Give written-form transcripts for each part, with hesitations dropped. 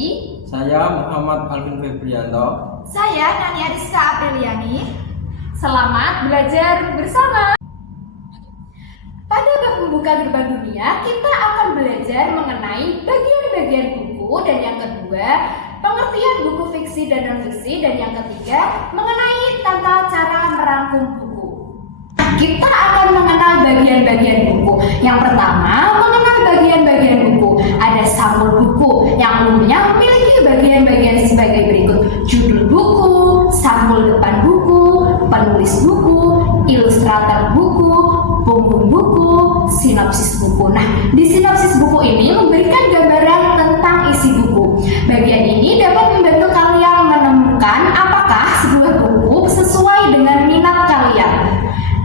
Febriani. Saya Muhammad Alvin Febrianto. Saya Nani Ariska Apriliani. Selamat belajar bersama. Pada bab membuka gerbang dunia, kita akan belajar mengenai bagian-bagian buku, dan yang kedua, pengertian buku fiksi dan non-fiksi, dan yang ketiga, mengenai tata cara merangkum buku. Kita akan mengenal bagian-bagian buku. Yang pertama, mengenal bagian-bagian buku. Ada sampul buku yang umumnya memiliki bagian-bagian sebagai berikut: judul buku, sampul depan buku, penulis buku, ilustrator buku, punggung buku, sinopsis buku. Nah, di sinopsis buku ini memberikan gambaran tentang isi buku. Bagian ini dapat membantu kalian menemukan apakah sebuah buku sesuai dengan minat kalian.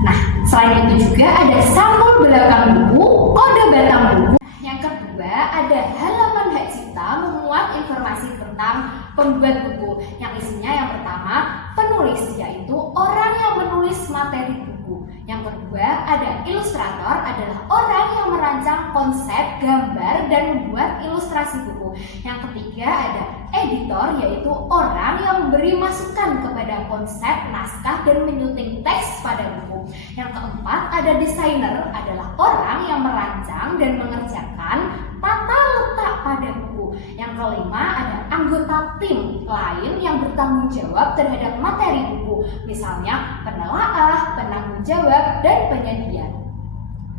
Nah, selain itu juga ada sampul belakang buku, kode batang buku. Yang kedua, ada halaman hak cipta memuat informasi tentang pembuat buku. Yang isinya yang pertama, penulis, yaitu orang yang menulis materi buku. Yang kedua, ada ilustrator, adalah orang yang merancang konsep, gambar, dan membuat ilustrasi buku. Yang ketiga, ada editor, yaitu orang yang memberi masukan kepada konsep, naskah, dan menyunting teks pada buku. Yang keempat, ada desainer, adalah orang yang merancang dan mengerjakan tata letak pada buku. Yang kelima, ada anggota tim lain yang bertanggung jawab terhadap materi buku, misalnya penelaah, penanggung jawab, dan penyedia.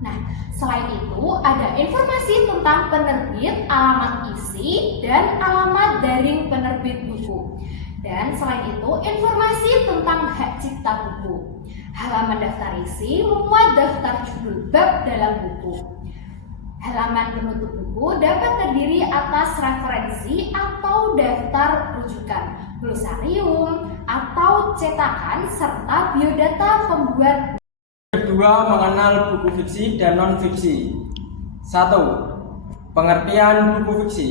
Nah, selain itu ada informasi tentang penerbit, alamat isi, dan alamat daring penerbit buku. Dan selain itu, informasi tentang hak cipta buku. Halaman daftar isi memuat daftar judul bab dalam buku. Halaman penutup buku dapat terdiri atas referensi atau daftar rujukan, glosarium atau cetakan, serta biodata pembuat. Kedua, mengenal buku fiksi dan non-fiksi. 1. Pengertian buku fiksi.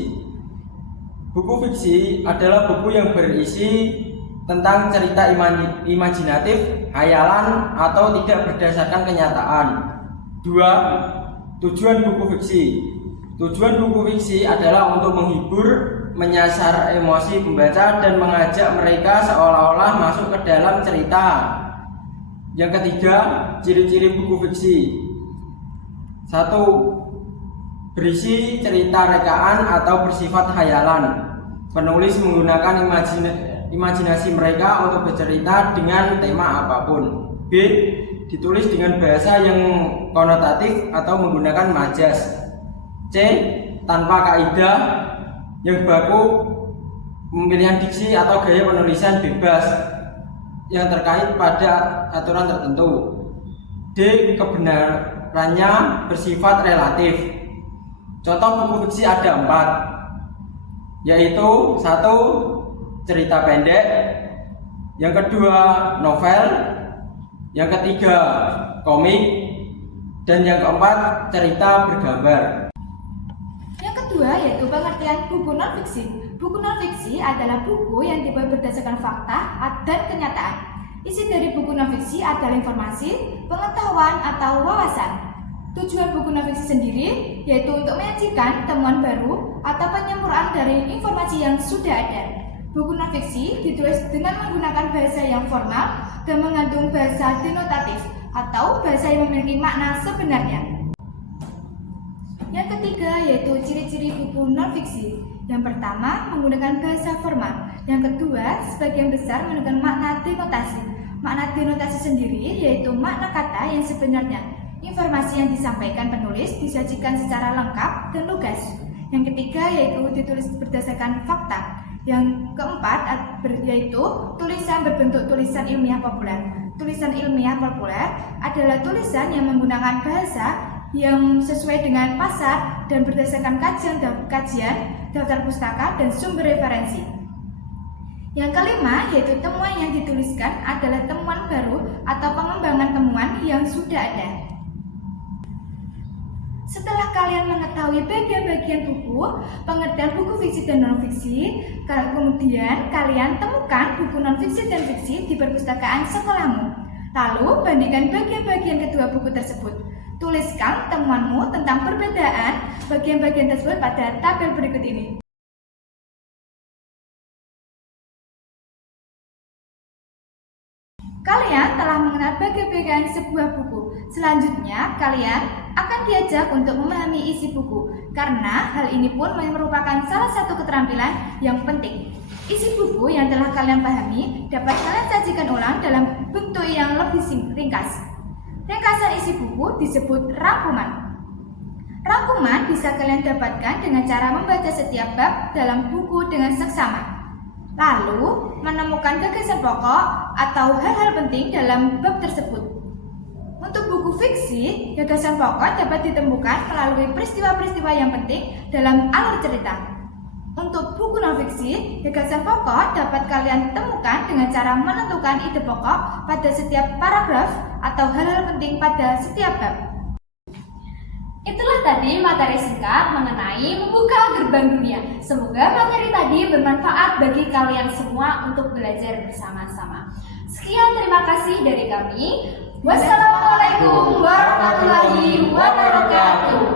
Buku fiksi adalah buku yang berisi tentang cerita imajinatif, hayalan, atau tidak berdasarkan kenyataan. 2. Tujuan buku fiksi. Tujuan buku fiksi adalah untuk menghibur, menyasar emosi pembaca, dan mengajak mereka seolah-olah masuk ke dalam cerita. Yang ketiga, ciri-ciri buku fiksi. 1. Berisi cerita rekaan atau bersifat hayalan. Penulis menggunakan imajinasi mereka untuk bercerita dengan tema apapun. B. Ditulis dengan bahasa yang konotatif atau menggunakan majas. C. Tanpa kaidah yang baku, pemilihan diksi atau gaya penulisan bebas yang terkait pada aturan tertentu. D. Kebenarannya bersifat relatif. Contoh buku fiksi ada 4, yaitu 1. Cerita pendek, yang kedua novel, yang ketiga komik, dan yang keempat cerita bergambar. Yang kedua yaitu pengertian buku non-fiksi. Buku non-fiksi adalah buku yang dibuat berdasarkan fakta dan kenyataan. Isi dari buku non-fiksi adalah informasi, pengetahuan, atau wawasan. Tujuan buku non-fiksi sendiri yaitu untuk menyajikan temuan baru atau penyempurnaan dari informasi yang sudah ada. Buku non-fiksi ditulis dengan menggunakan bahasa yang formal dan mengandung bahasa denotatif atau bahasa yang memiliki makna sebenarnya. Yang ketiga yaitu ciri-ciri buku non-fiksi. Yang pertama, menggunakan bahasa formal. Yang kedua, sebagian besar menggunakan makna denotasi. Makna denotasi sendiri yaitu makna kata yang sebenarnya. Informasi yang disampaikan penulis disajikan secara lengkap dan lugas. Yang ketiga yaitu ditulis berdasarkan fakta. Yang keempat yaitu tulisan berbentuk tulisan ilmiah populer. Tulisan ilmiah populer adalah tulisan yang menggunakan bahasa yang sesuai dengan pasar dan berdasarkan kajian, daftar pustaka, dan sumber referensi. Yang kelima yaitu temuan yang dituliskan adalah temuan baru atau pengembangan temuan yang sudah ada. Setelah kalian mengetahui bagian-bagian buku, pengertian buku fiksi dan non-fiksi, kemudian kalian temukan buku non-fiksi dan fiksi di perpustakaan sekolahmu. Lalu bandingkan bagian-bagian kedua buku tersebut. Tuliskan temuanmu tentang perbedaan bagian-bagian tersebut pada tabel berikut ini. Kalian telah mengenal bagian-bagian sebuah buku. Selanjutnya, kalian akan diajak untuk memahami isi buku, karena hal ini pun merupakan salah satu keterampilan yang penting. Isi buku yang telah kalian pahami dapat kalian sajikan ulang dalam bentuk yang lebih ringkas. Ringkasan isi buku disebut rangkuman. Rangkuman bisa kalian dapatkan dengan cara membaca setiap bab dalam buku dengan seksama, lalu menemukan gagasan pokok atau hal-hal penting dalam bab tersebut. Untuk buku fiksi, gagasan pokok dapat ditemukan melalui peristiwa-peristiwa yang penting dalam alur cerita. Untuk buku non-fiksi, gagasan pokok dapat kalian temukan dengan cara menentukan ide pokok pada setiap paragraf atau hal-hal penting pada setiap bab. Itulah tadi materi singkat mengenai membuka gerbang dunia. Semoga materi tadi bermanfaat bagi kalian semua untuk belajar bersama-sama. Sekian, terima kasih dari kami. Wassalamualaikum warahmatullahi wabarakatuh.